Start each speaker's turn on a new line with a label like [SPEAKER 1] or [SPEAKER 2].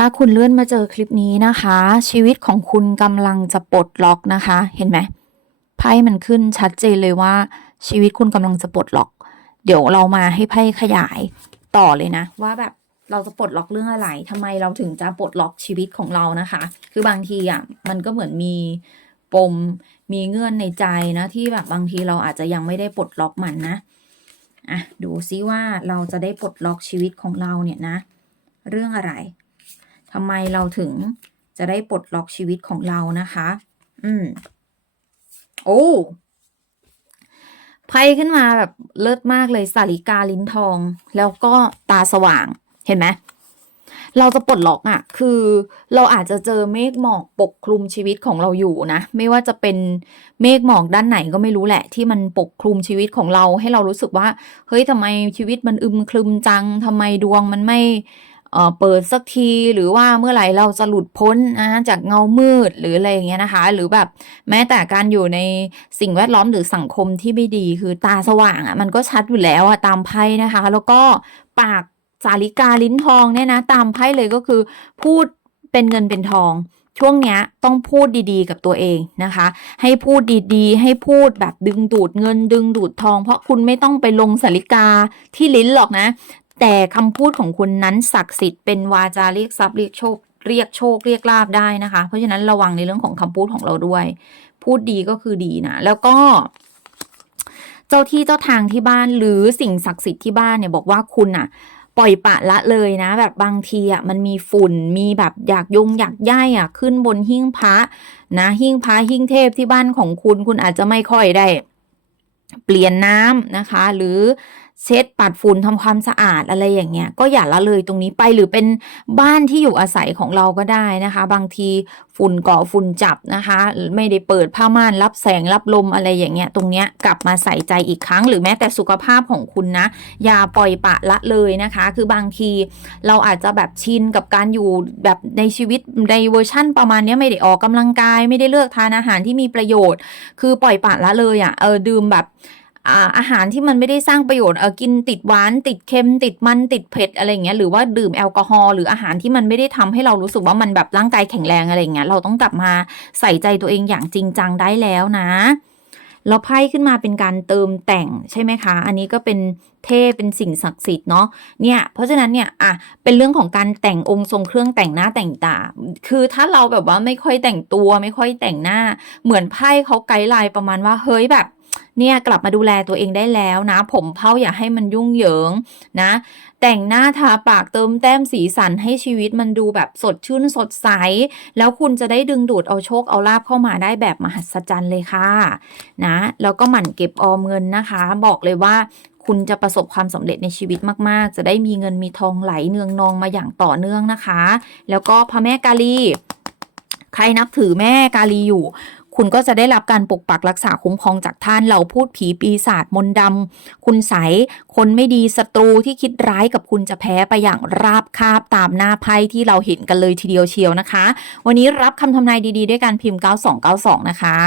[SPEAKER 1] ถ้าคุณเลื่อนมาเจอคลิปนี้นะคะ ชีวิตของคุณกำลังจะปลดล็อกนะคะ เห็นไหมไพ่มันขึ้นชัดเจนเลยว่า ชีวิตคุณกำลังจะปลดล็อก เดี๋ยวเรามาให้ไพ่ขยายต่อเลยนะ ว่าแบบเราจะปลดล็อกเรื่องอะไรทำไมเราถึงจะปลดล็อกชีวิตของเรานะคะ คือบางทีอะมันก็เหมือนมีปมมีเงื่อนในใจนะ ที่แบบบางทีเราอาจจะยังไม่ได้ปลดล็อกมันนะอะดูซิว่าเราจะได้ปลดล็อกชีวิตของเราเนี่ยนะ เรื่องอะไร ทำไมเราถึงจะได้ปลดล็อกชีวิตของเรานะคะ อืม โอ้ไพ่ขึ้นมาแบบเลิศมากเลยสาริกาลิ้นทอง แล้วก็ตาสว่างเห็นไหมเราจะปลดล็อกอะ่ะ คือเราอาจจะเจอเมฆหมอกปกคลุมชีวิตของเราอยู่นะ ไม่ว่าจะเป็นเมฆหมอกด้านไหนก็ไม่รู้แหละ ที่มันปกคลุมชีวิตของเราให้เรารู้สึกว่า เฮ้ยทำไมชีวิตมันอึมครึมจังทำไมดวงมันไม่ เอ่อเปิดสักทีหรือว่าเมื่อไหร่เราจะหลุดพ้นนะจากเงามืดหรืออะไรอย่างเงี้ยนะคะ หรือแบบแม้แต่การอยู่ในสิ่งแวดล้อมหรือสังคมที่ไม่ดีคือตาสว่างอะ่ะมันก็ชัดอยู่แล้วอะตามไพ่นะคะ แล้วก็ปากสาลิกาลิ้นทองเนี่ยนะตามไพ่เลยก็คือพูดเป็นเงินเป็นทองช่วงเนี้ยต้องพูดดีๆกับตัวเองนะคะ ให้พูดดีๆ ให้พูดแบบดึงดูดเงินดึงดูดทอง เพราะคุณไม่ต้องไปลงสาลิกาที่ลิ้นหรอกนะ แต่คำพูดของคุณนั้นศักดิ์สิทธิ์เป็นวาจาเรียกทรัพย์เรียกโชคเรียกโชคเรียกลาบได้นะคะ เพราะฉะนั้นระวังในเรื่องของคำพูดของเราด้วย พูดดีก็คือดีนะ แล้วก็ เจ้าที่เจ้าทางที่บ้านหรือสิ่งศักดิ์สิทธิ์ที่บ้านเนี่ยบอกว่าคุณอะปล่อยปะละเลยนะ แบบบางทีอะมันมีฝุ่นมีแบบอยากยงอยากย่ายอะขึ้นบนหิ้งพระนะหิ้งพระหิ้งเทพที่บ้านของคุณคุณอาจจะไม่ค่อยได้ เปลี่ยนน้ำนะคะ หรือ เช็ดปัดฝุ่นทำความสะอาดอะไรอย่างเงี้ยก็อย่าละเลยตรงนี้ไปหรือเป็นบ้านที่อยู่อาศัยของเราก็ได้นะคะ บางทีฝุ่นเก่อฝุ่นจับนะคะไม่ได้เปิดผ้าม่านรับแสงรับลมอะไรอย่างเงี้ยตรงเนี้ยกลับมาใส่ใจอีกครั้ง หรือแม้แต่สุขภาพของคุณนะ อย่าปล่อยปะละเลยนะคะ คือบางทีเราอาจจะแบบชินกับการอยู่แบบในชีวิตในเวอร์ชั่นประมาณนี้ไม่ได้ออกกำลังกาย ไม่ได้เลือกทานอาหารที่มีประโยชน์ คือปล่อยปะละเลยอะ่ะเออดื่มแบบ อาหารที่มันไม่ได้สร้างประโยชน์เออกินติดหวานติดเค็ม ติดมันติดเผ็ดอะไรอย่างเงี้ยหรือว่าดื่มแอลกอฮอล์หรืออาหารที่มันไม่ได้ทำให้เรารู้สึกว่ามันแบบร่างกายแข็งแรงอะไรอย่างเงี้ยเราต้องกลับมาใส่ใจตัวเองอย่างจริงจังได้แล้วนะแล้วไพ่ขึ้นมาเป็นการเติมแต่งใช่ไหมคะ อันนี้ก็เป็นเทพเป็นสิ่งศักดิ์สิทธิ์เนาะ เนี่ย เพราะฉะนั้นเนี่ย อะ เป็นเรื่องของการแต่งองค์ทรงเครื่องแต่งหน้าแต่งตา คือถ้าเราแบบว่าไม่ค่อยแต่งตัวไม่ค่อยแต่งหน้า เหมือนไพ่เขาไกด์ไลน์ประมาณว่า เฮ้ยแบบ เนี่ยกลับมาดูแลตัวเองได้แล้วนะ ผมเผาอย่าให้มันยุ่งเหยิงนะ แต่งหน้าทาปากเติมแต้มสีสันให้ชีวิตมันดูแบบสดชื่นสดใส แล้วคุณจะได้ดึงดูดเอาโชคเอาลาบเข้ามาได้แบบมหัศจรรย์เลยค่ะนะแล้วก็หมั่นเก็บออมเงินนะคะ บอกเลยว่าคุณจะประสบความสำเร็จในชีวิตมาก ๆ จะได้มีเงินมีทองไหลเนืองนองมาอย่างต่อเนื่องนะคะ แล้วก็พระแม่กาลี ใครนับถือแม่กาลีอยู่ คุณก็จะได้รับการปกปักรักษาคุ้มครองจากท่านเหล่าพูดผีปีศาจมนต์ดำคุณใสคนไม่ดีศัตรูที่คิดร้ายกับคุณจะแพ้ไปอย่างราบคาบตามหน้าไพ่ที่เราเห็นกันเลยทีเดียวเชียวนะคะ วันนี้รับคำทำนายดีๆ ด้วยการพิมพ์ 9292 นะคะ